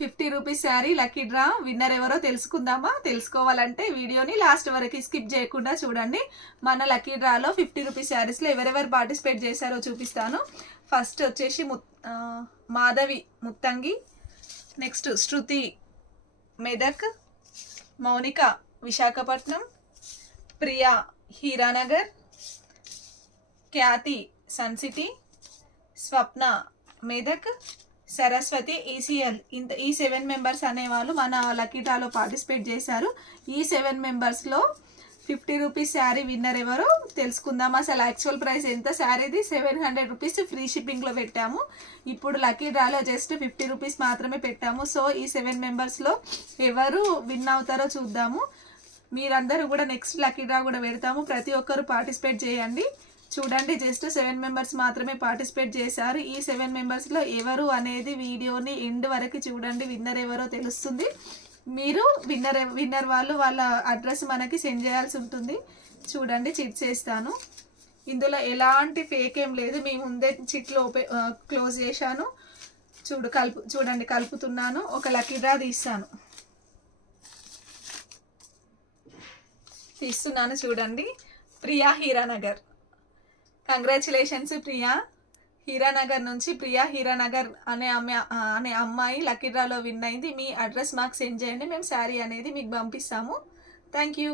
50 rupees sari lucky draw winner ఎవరో తెలుసుకుందామా? తెలుసుకోవాలంటే వీడియోని లాస్ట్ వరకు స్కిప్ చేయకుండా చూడండి. మన లక్కీ డ్రాలో 50 రూపీస్ శారీస్లో ఎవరెవరు పార్టిసిపేట్ చేశారో చూపిస్తాను. ఫస్ట్ వచ్చేసి మాధవి ముత్తంగి, నెక్స్ట్ శృతి మెదక్, మౌనిక విశాఖపట్నం, ప్రియా హీరానగర్, ఖ్యాతి సన్ సిటీ, స్వప్న మెదక్, సరస్వతి ఈసీఎల్. ఈ 7 మెంబర్స్ అనేవాళ్ళు మన లక్కీ డ్రాలో పార్టిసిపేట్ చేశారు. ఈ 7 మెంబర్స్లో 50 రూపీస్ శారీ విన్నర్ ఎవరో తెలుసుకుందాం. అసలు యాక్చువల్ ప్రైస్ ఎంత శారీది? 700 రూపీస్ ఫ్రీ షిప్పింగ్లో పెట్టాము. ఇప్పుడు లక్కీ డ్రాలో జస్ట్ 50 రూపీస్ మాత్రమే పెట్టాము. సో ఈ 7 మెంబర్స్లో ఎవరు విన్ అవుతారో చూద్దాము. మీరందరూ కూడా నెక్స్ట్ లక్కీ డ్రా కూడా పెడతాము. ప్రతి ఒక్కరు పార్టిసిపేట్ చేయండి. చూడండి, జస్ట్ 7 మెంబర్స్ మాత్రమే పార్టిసిపేట్ చేశారు. ఈ 7 మెంబర్స్లో ఎవరు అనేది వీడియోని ఎండ్ వరకు చూడండి. విన్నర్ ఎవరో తెలుస్తుంది. మీరు విన్నర్ వాళ్ళ అడ్రస్ మనకి సెండ్ చేయాల్సి ఉంటుంది. చూడండి, చిట్ చేస్తాను. ఇందులో ఎలాంటి ఫేక్ ఏం లేదు. మీ ముందే చిట్లు క్లోజ్ చేశాను. చూడండి, కలుపుతున్నాను. ఒక లక్కీ డ్రా తీస్తున్నాను. చూడండి, ప్రియా హీరానగర్. కంగ్రాచులేషన్స్ ప్రియా. హీరానగర్ నుంచి ప్రియా హీరానగర్ అనే అమ్మాయి లక్కీ డ్రాలో విన్ అయింది. మీ అడ్రస్ మాకు సెండ్ చేయండి, మేము శారీ అనేది మీకు పంపిస్తాము. Thank you.